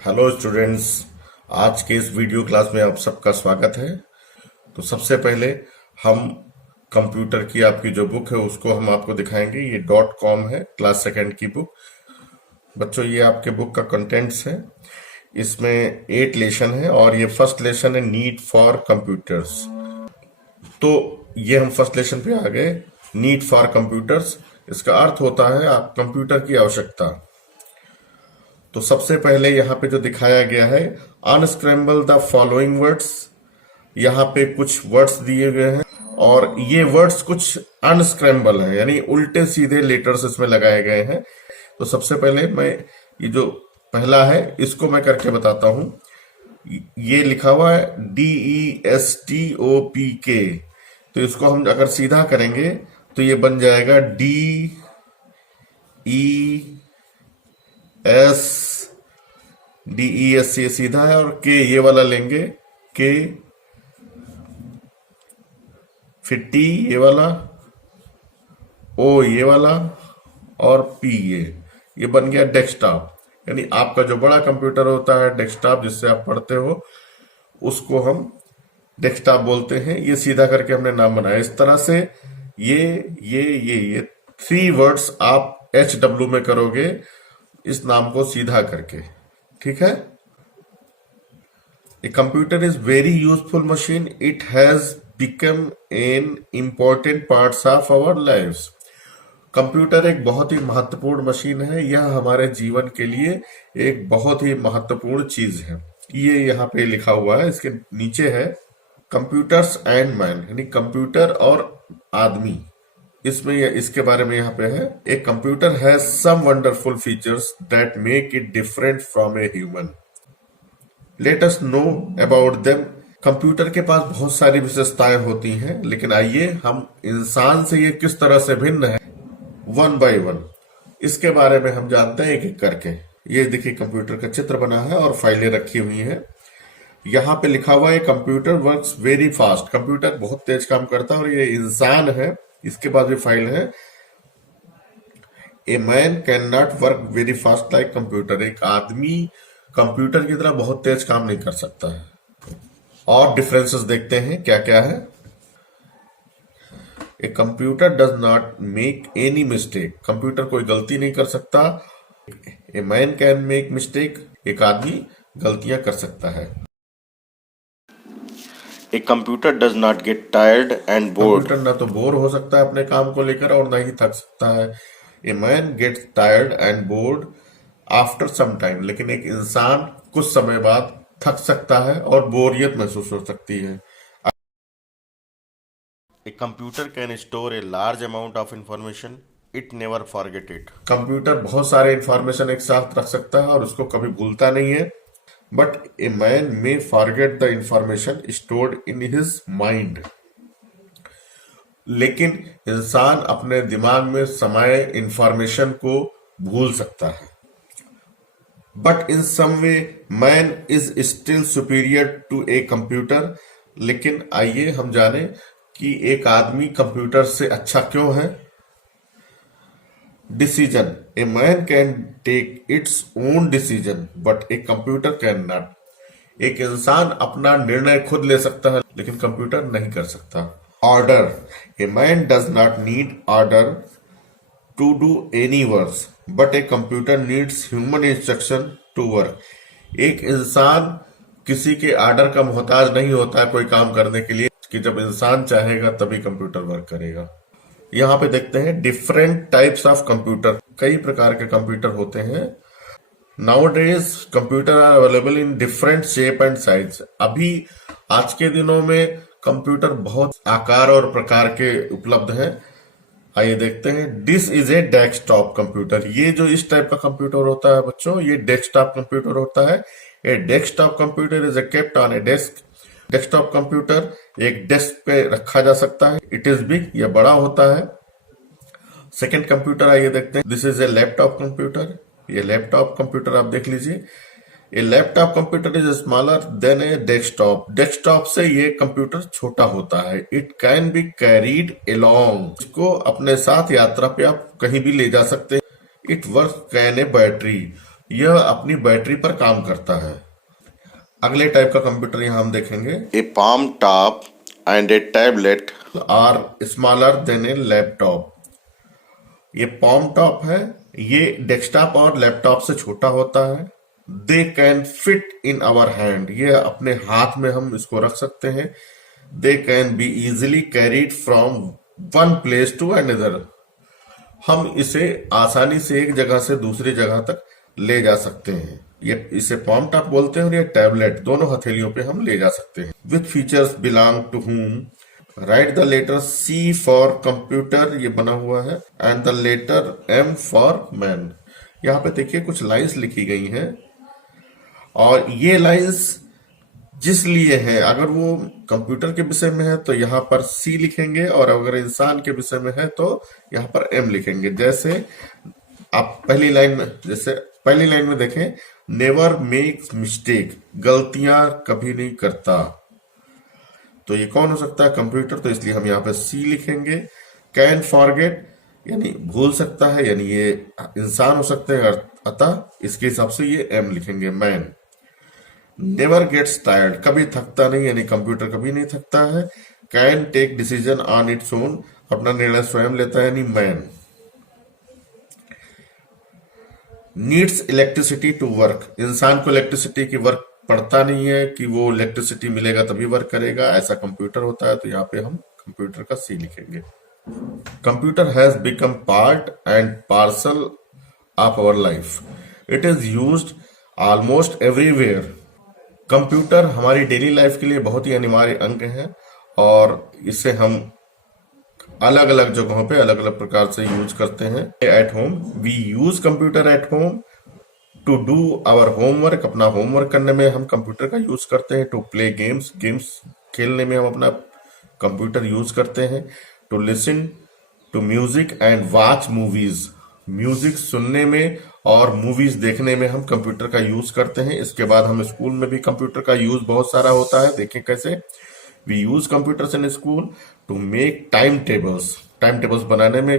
Hello students. आज के इस वीडियो क्लास में आप सबका स्वागत है। तो सबसे पहले हम कंप्यूटर की आपकी जो बुक है उसको हम आपको दिखाएंगे। ये .com है, क्लास सेकंड की बुक। बच्चों, ये आपके बुक का कंटेंट्स है। इसमें 8 लेसन है और ये फर्स्ट लेसन है, नीड फॉर कंप्यूटर्स। तो ये हम फर्स्ट लेसन पे आ गए। नीड फॉर कंप्यूटर्स, इसका अर्थ होता है आप कंप्यूटर की आवश्यकता। तो सबसे पहले यहाँ पे जो दिखाया गया है, अनस्क्रैम्बल द फॉलोइंग वर्ड्स। यहाँ पे कुछ वर्ड्स दिए गए हैं और ये वर्ड्स कुछ अनस्क्रैम्बल है, यानी उल्टे सीधे लेटर्स इसमें लगाए गए हैं। तो सबसे पहले मैं ये जो पहला है इसको मैं करके बताता हूं। ये लिखा हुआ है DESTOPK। तो इसको हम अगर सीधा करेंगे तो ये बन जाएगा DES। ये सीधा है और के ये वाला लेंगे, के फिर टी ये वाला, ओ ये वाला और पी ये बन गया डेस्कटॉप। यानी आपका जो बड़ा कंप्यूटर होता है डेस्कटॉप, जिससे आप पढ़ते हो, उसको हम डेस्कटॉप बोलते हैं। ये सीधा करके हमने नाम बनाया इस तरह से। ये 3 वर्ड्स आप HW में करोगे इस नाम को सीधा करके, ठीक है। A computer is very useful machine. It has become an important parts of our lives. Computer एक बहुत ही महत्वपूर्ण मशीन है। यह हमारे जीवन के लिए एक बहुत ही महत्वपूर्ण चीज है। ये यहाँ पे लिखा हुआ है, इसके नीचे है कंप्यूटर्स एंड मैन, यानी कंप्यूटर और आदमी। इसमें इसके बारे में यहाँ पे है, a computer has some wonderful features that make it different from a human. Let us know about them. Computer के पास बहुत सारी विशेषताएं होती हैं, लेकिन आइए हम इंसान से ये किस तरह से भिन्न है, वन बाय वन इसके बारे में हम जानते हैं एक एक करके। ये देखिए कंप्यूटर का चित्र बना है और फाइलें रखी हुई हैं। यहाँ पे लिखा हुआ है computer works very fast. Computer बहुत तेज काम करता है और ये इंसान है। इसके बाद भी फाइल है, a man can not work very fast like computer. एक आदमी कंप्यूटर की तरह बहुत तेज काम नहीं कर सकता है। और डिफरेंसेस देखते हैं क्या क्या है। A computer does not make any mistake. Computer कोई गलती नहीं कर सकता। ए मैन कैन मेक मिस्टेक। एक आदमी गलतियां कर सकता है। A computer does not get tired and board. Computer ना तो बोर हो सकता है अपने काम को लेकर और ना ही थक सकता है। A man gets tired and bored after some time. लेकिन एक इंसान कुछ समय बाद थक सकता है और बोरियत महसूस हो सकती है। A computer can store a large amount of information, it never forget it. Computer बहुत सारे इंफॉर्मेशन एक साथ रख सकता है और उसको कभी भूलता नहीं है। But a man may forget the information stored in his mind. लेकिन इंसान अपने दिमाग में समाये इंफॉर्मेशन को भूल सकता है। But in some way man is still superior to a computer. लेकिन आइए हम जाने कि एक आदमी कंप्यूटर से अच्छा क्यों है। Decision, a man can take its own decision but a computer can not. एक इंसान अपना निर्णय खुद ले सकता है लेकिन कंप्यूटर नहीं कर सकता। Order, a man does not need order to do any work but a computer needs human instruction to work. एक इंसान किसी के ऑर्डर का मोहताज नहीं होता है कोई काम करने के लिए, कि जब इंसान चाहेगा तभी कंप्यूटर वर्क करेगा। यहाँ पे देखते हैं डिफरेंट टाइप्स ऑफ कंप्यूटर। कई प्रकार के कंप्यूटर होते हैं। Nowadays computer are available in different shape and size. अभी आज के दिनों में कंप्यूटर बहुत आकार और प्रकार के उपलब्ध हैं। आइए देखते हैं। This is A desktop computer. ये जो इस टाइप का कंप्यूटर होता है बच्चों, ये डेस्कटॉप कंप्यूटर होता है। ए desktop computer is kept on A desk. Desktop computer एक डेस्क पे रखा जा सकता है। इट इज बिग, यह बड़ा होता है। सेकेंड कंप्यूटर आइए देखते हैं। This is a laptop computer. ये लैपटॉप कंप्यूटर आप देख लीजिए। A laptop computer is smaller than a desktop. Desktop से ये कंप्यूटर छोटा होता है। It can be carried along. इसको अपने साथ यात्रा पे आप कहीं भी ले जा सकते हैं। It work can a battery. यह अपनी बैटरी पर काम करता है। अगले टाइप का कंप्यूटर यहाँ हम देखेंगे। A palm top and a tablet are smaller than a laptop. ये पॉम टॉप है, ये डेस्कटॉप और लैपटॉप से छोटा होता है। They can fit in our hand, ये अपने हाथ में हम इसको रख सकते हैं। They can be easily carried from one place to another, हम इसे आसानी से एक जगह से दूसरी जगह तक ले जा सकते हैं। ये इसे पॉम टॉप बोलते हैं और ये टैबलेट दोनों हथेलियों पे हम ले जा सकते हैं। With features belong to whom, write the letter C for computer, ये बना हुआ है, and the letter M for man. यहाँ पे देखिए कुछ लाइंस लिखी गई हैं और ये लाइंस जिस लिए है, अगर वो कंप्यूटर के विषय में है तो यहाँ पर सी लिखेंगे और अगर इंसान के विषय में है तो यहाँ पर एम लिखेंगे। जैसे आप पहली लाइन में देखें, नेवर मेक्स मिस्टेक, गलतियां कभी नहीं करता, तो ये कौन हो सकता है? कंप्यूटर, तो इसलिए हम यहाँ पे सी लिखेंगे। कैन फॉरगेट यानी भूल सकता है, यानी ये इंसान हो सकते हैं, अतः इसके हिसाब से ये एम लिखेंगे, मैन। नेवर गेट्स टायर्ड, कभी थकता नहीं, यानी कंप्यूटर कभी नहीं थकता है। Can take decision on its own, अपना निर्णय स्वयं लेता है, यानी man. Needs electricity to work, इंसान को इलेक्ट्रिसिटी की वर्क पड़ता नहीं है कि वो इलेक्ट्रिसिटी मिलेगा तभी वर्क करेगा, ऐसा कंप्यूटर होता है, तो यहाँ पे हम कंप्यूटर का सी लिखेंगे। Computer has become part and parcel of our life, it is used almost everywhere. Computer हमारी डेली लाइफ के लिए बहुत ही अनिवार्य अंग है और इसे हम अलग अलग जगहों पे अलग अलग प्रकार से यूज करते हैं। At home, we use computer at home to do our homework, अपना होमवर्क करने में हम कंप्यूटर का यूज करते हैं। टू प्ले गेम्स, गेम्स खेलने में हम अपना कंप्यूटर यूज करते हैं। To listen to music and watch movies, music सुनने में और मूवीज देखने में हम कंप्यूटर का यूज करते हैं। इसके बाद हम स्कूल में भी कंप्यूटर का यूज बहुत सारा होता है, देखें कैसे। We use computers in school to make time tables बनाने में,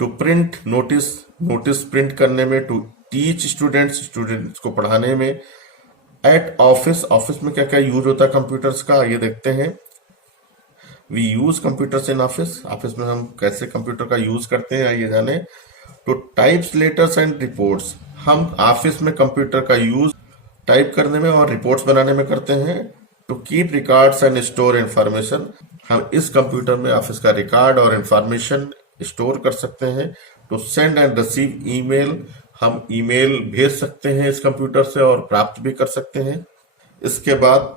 टू प्रिंट नोटिस प्रिंट करने में, टू टीच स्टूडेंट्स को पढ़ाने में। एट ऑफिस में क्या क्या यूज होता है कंप्यूटर्स का, ये देखते हैं। We use computers in office में हम कैसे कंप्यूटर का यूज करते हैं, आइए जाने। To types letters and reports, हम ऑफिस में कंप्यूटर का यूज टाइप करने में और रिपोर्ट्स बनाने में करते हैं। To keep records and store information, हम इस कंप्यूटर में ऑफिस का रिकॉर्ड और इंफॉर्मेशन स्टोर कर सकते हैं। To send and receive email, हम ईमेल भेज सकते हैं इस कंप्यूटर से और प्राप्त भी कर सकते हैं। इसके बाद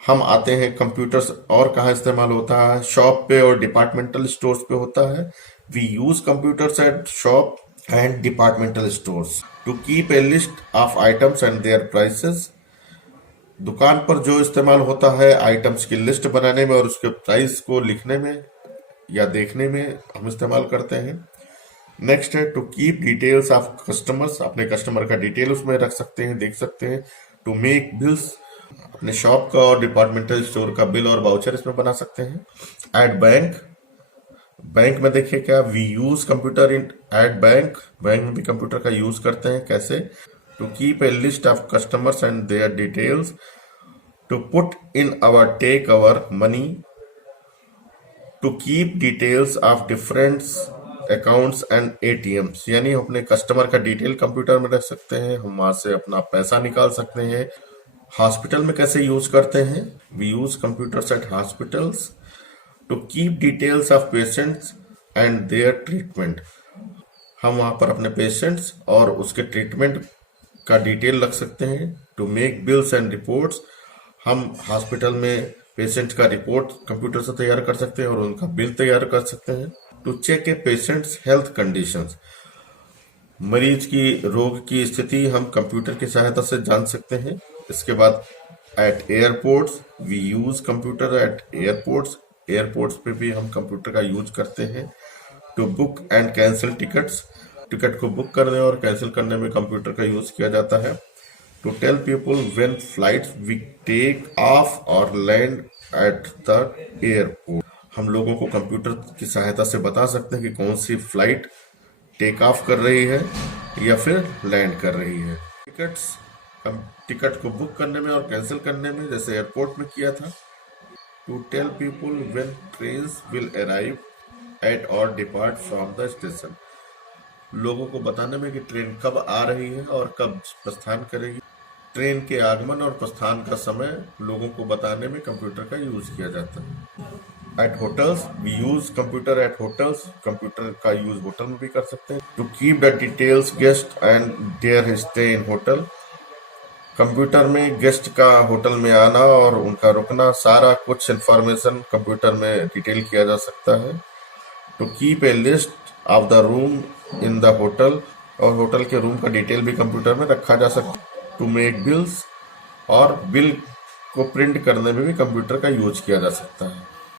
हम आते हैं कंप्यूटर्स और कहाँ इस्तेमाल होता है, शॉप पे और डिपार्टमेंटल स्टोर्स पे होता है। We use computers at shop and departmental stores to keep a list of items and their prices, दुकान पर जो इस्तेमाल होता है आइटम्स की लिस्ट बनाने में और उसके प्राइस को लिखने में या देखने में हम इस्तेमाल करते हैं। नेक्स्ट है to keep details of customers, अपने कस्टमर का डिटेल उसमें रख सकते हैं, देख सकते हैं। टू मेक बिल्स, अपने शॉप का और डिपार्टमेंटल स्टोर का बिल और वाउचर इसमें बना सकते हैं। एट बैंक में देखिए क्या, we use computer in at bank में भी कंप्यूटर का यूज करते हैं, कैसे। To keep a list of customers and their details, to put in take our money, to keep details of different accounts and ATMs, यानी हम अपने customer का डिटेल कंप्यूटर में रख सकते हैं, हम वहां से अपना पैसा निकाल सकते हैं। हॉस्पिटल में कैसे यूज करते हैं, we use computers at hospitals to keep details of patients and their treatment, हम वहां पर अपने पेशेंट्स और उसके ट्रीटमेंट का डिटेल रख सकते हैं। To make bills and reports, हम हॉस्पिटल में पेशेंट का रिपोर्ट कंप्यूटर से तैयार कर सकते हैं और उनका बिल तैयार कर सकते हैं। To check a patient's health conditions, मरीज की रोग की स्थिति हम कंप्यूटर की सहायता से जान सकते हैं। इसके बाद at airports, we use computer at airports पे भी हम कंप्यूटर का यूज करते हैं। To book and cancel ticket को बुक करने और कैंसिल करने में कंप्यूटर का यूज किया जाता है। To tell people when flights we take off और लैंड एट द एयरपोर्ट, हम लोगों को कंप्यूटर की सहायता से बता सकते हैं कि कौन सी फ्लाइट टेक ऑफ कर रही है या फिर लैंड कर रही है। टिकट को बुक करने में और कैंसिल करने में, जैसे एयरपोर्ट में किया था, to tell people when trains will arrive at और डिपार्ट फ्रॉम द स्टेशन, लोगों को बताने में कि ट्रेन कब आ रही है और कब प्रस्थान करेगी। ट्रेन के आगमन और प्रस्थान का समय लोगों को बताने में कंप्यूटर का यूज किया जाता है। At hotels we use computer at hotels, computer का यूज होटल में भी कर सकते हैं। To keep the details guest and their stay in hotel, computer में गेस्ट का होटल में आना और उनका रुकना, सारा कुछ इंफॉर्मेशन कंप्यूटर में डिटेल किया जा सकता है। To keep a list of the room in the hotel, और होटल के रूम का डिटेल भी कंप्यूटर में रखा जा सकता है। टू मेक बिल्स, और बिल को प्रिंट करने में भी कंप्यूटर का यूज किया जा सकता है।